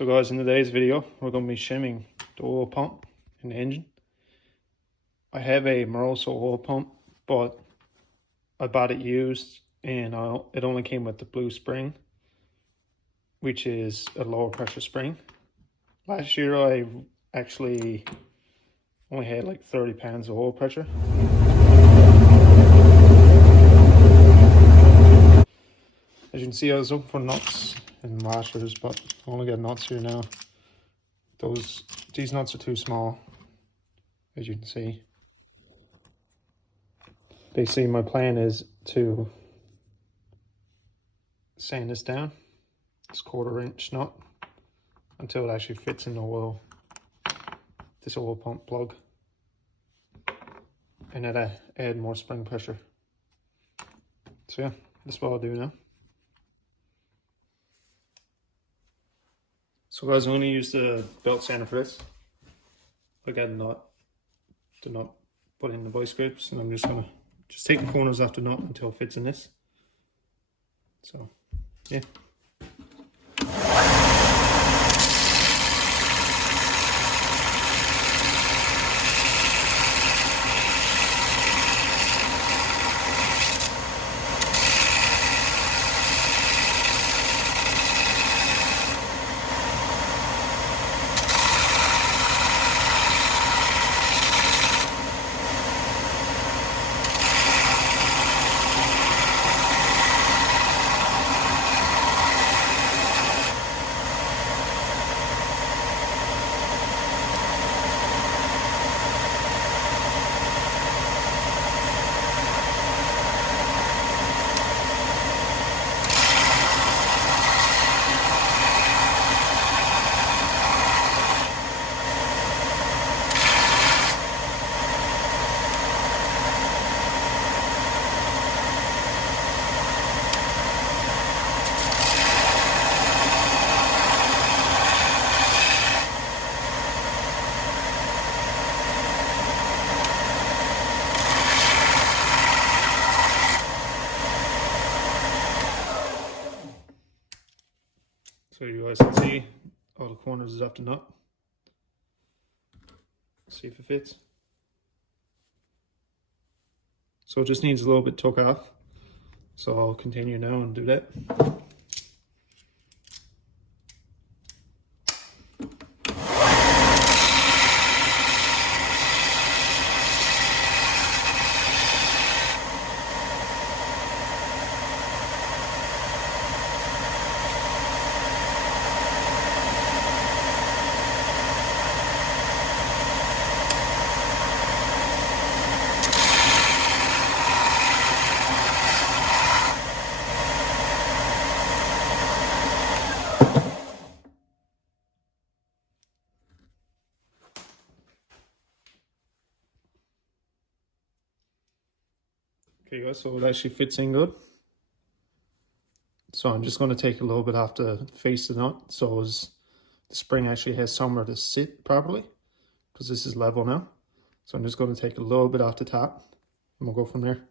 So guys, in today's video, we're going to be shimming the oil pump in the engine. I have a Moroso oil pump, but I bought it used and it only came with the blue spring, which is a lower pressure spring. Last year I actually only had like 30 pounds of oil pressure. As you can see, I was looking for nuts and washers, but I only got nuts here now. These nuts are too small, as you can see. Basically, my plan is to sand this down, this 1/4 inch nut, until it actually fits in the oil, this oil pump plug, and then I add more spring pressure. So yeah, that's what I'll do now. So guys, I'm going to use the belt sander for this. I got the nut put in the vice grips, and I'm just going to take the corners off the nut until it fits in this. So yeah. So you guys can see all the corners is up the nut. See if it fits. So it just needs a little bit took off. So I'll continue now and do that. Okay guys, so it actually fits in good. So I'm just going to take a little bit off the face of the nut, so the spring actually has somewhere to sit properly, because this is level now. So I'm just going to take a little bit off the top, and we'll go from there.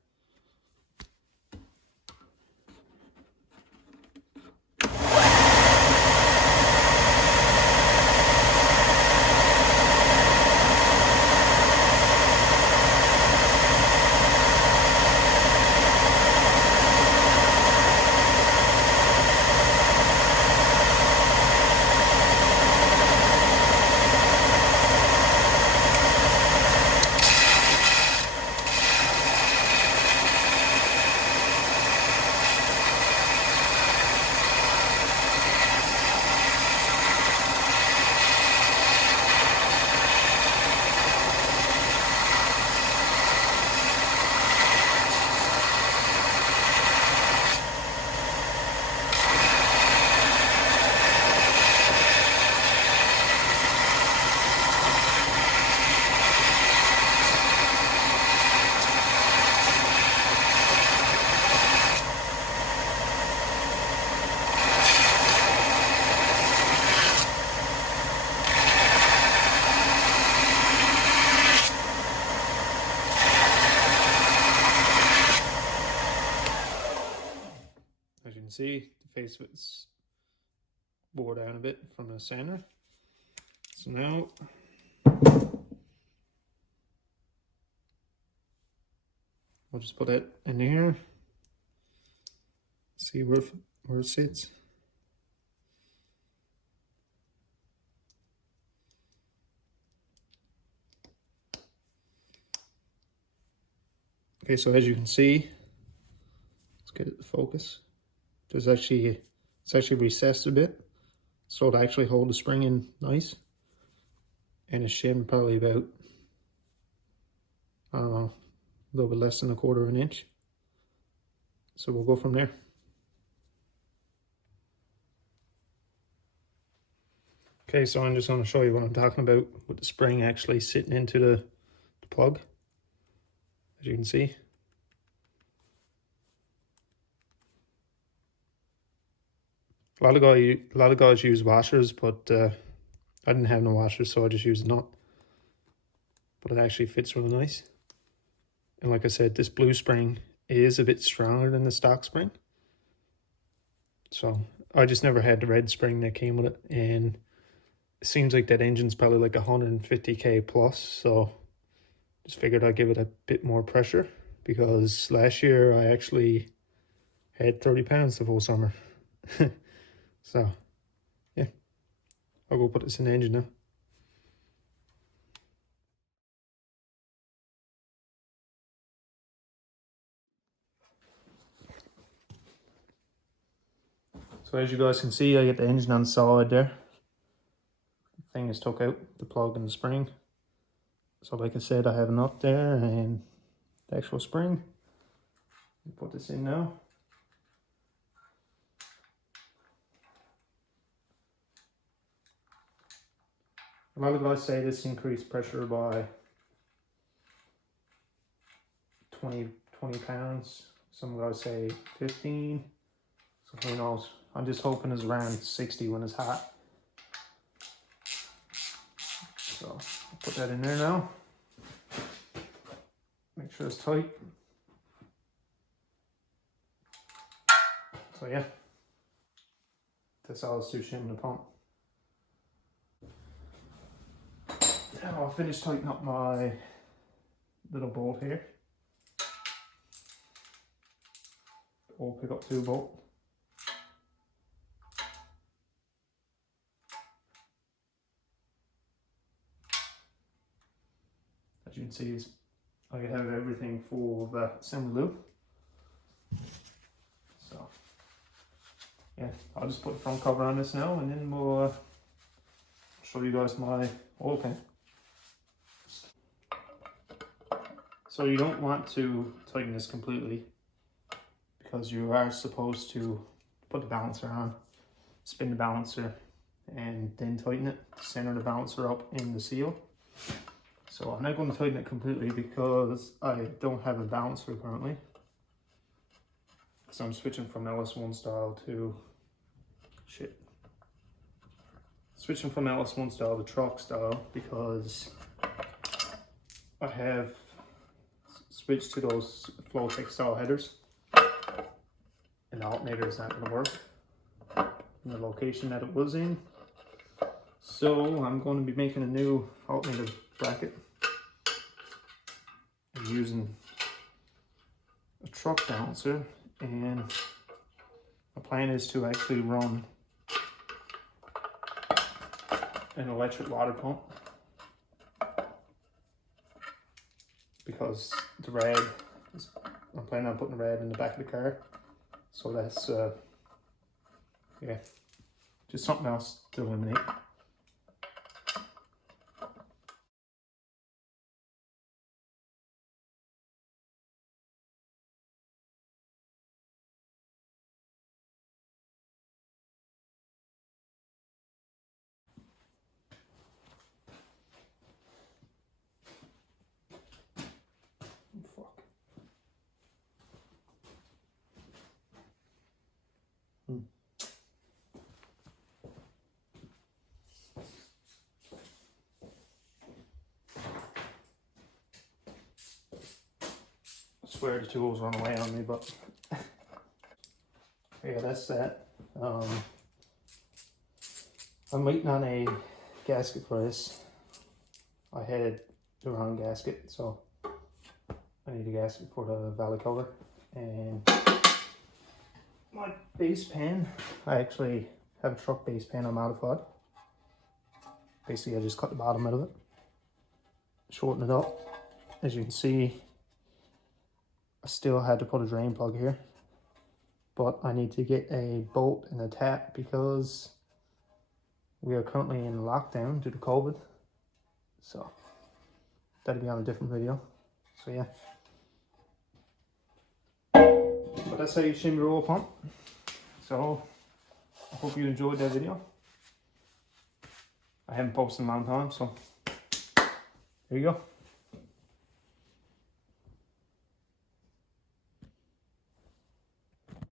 As you can see, the face fits wore down a bit from the center. So now I'll just put it in here. See where it sits. Okay, so as you can see, let's get it to focus. It's actually recessed a bit, so it actually hold the spring in nice. And it's shimmed probably about, I don't know, a little bit less than 1/4 inch. So we'll go from there. Okay, so I'm just going to show you what I'm talking about with the spring actually sitting into the plug, as you can see. A lot of guys use washers, but I didn't have no washers, so I just used a nut. But it actually fits really nice. And like I said, this blue spring is a bit stronger than the stock spring. So I just never had the red spring that came with it, and it seems like that engine's probably like 150k plus, so just figured I'd give it a bit more pressure, because last year I actually had 30 pounds the whole summer. So yeah, I'll go put this in the engine now. So as you guys can see, I get the engine on the side there. The thing is took out, the plug and the spring. So like I said, I have a nut there and the actual spring. Put this in now. A lot of guys say this increased pressure by 20 pounds. Some guys say 15. So who knows? I'm just hoping it's around 60 when it's hot. So I'll put that in there now. Make sure it's tight. So yeah, that's all it's to shim the pump. Now I'll finish tightening up my little bolt here. Or pick up 2 bolt. As you can see, I have everything for the assembly loop. So yeah, I'll just put the front cover on this now, and then we'll show you guys my oil pan. So you don't want to tighten this completely, because you are supposed to put the balancer on, spin the balancer, and then tighten it to center the balancer up in the seal. So I'm not going to tighten it completely because I don't have a balancer currently. So I'm switching from LS1 style to switching from LS1 style to truck style, because I have switched to those Flowtech style headers, and the alternator is not going to work in the location that it was in. So I'm going to be making a new alternator bracket and using a truck balancer, and my plan is to actually run an electric water pump, because the rad I'm planning on putting the rad in the back of the car, so that's yeah, just something else to eliminate. Fuck. I swear the tools run away on me, but yeah, that's that. I'm waiting on a gasket for this. I had the wrong gasket, so I need a gasket for the valley cover. And my base pan, I actually have a truck base pan I modified. Basically, I just cut the bottom out of it, shorten it up. As you can see, I still had to put a drain plug here, but I need to get a bolt and a tap because we are currently in lockdown due to COVID. So that'll be on a different video. So yeah. But that's how you shim your oil pump. So I hope you enjoyed that video. I haven't posted in a long time, so there you go.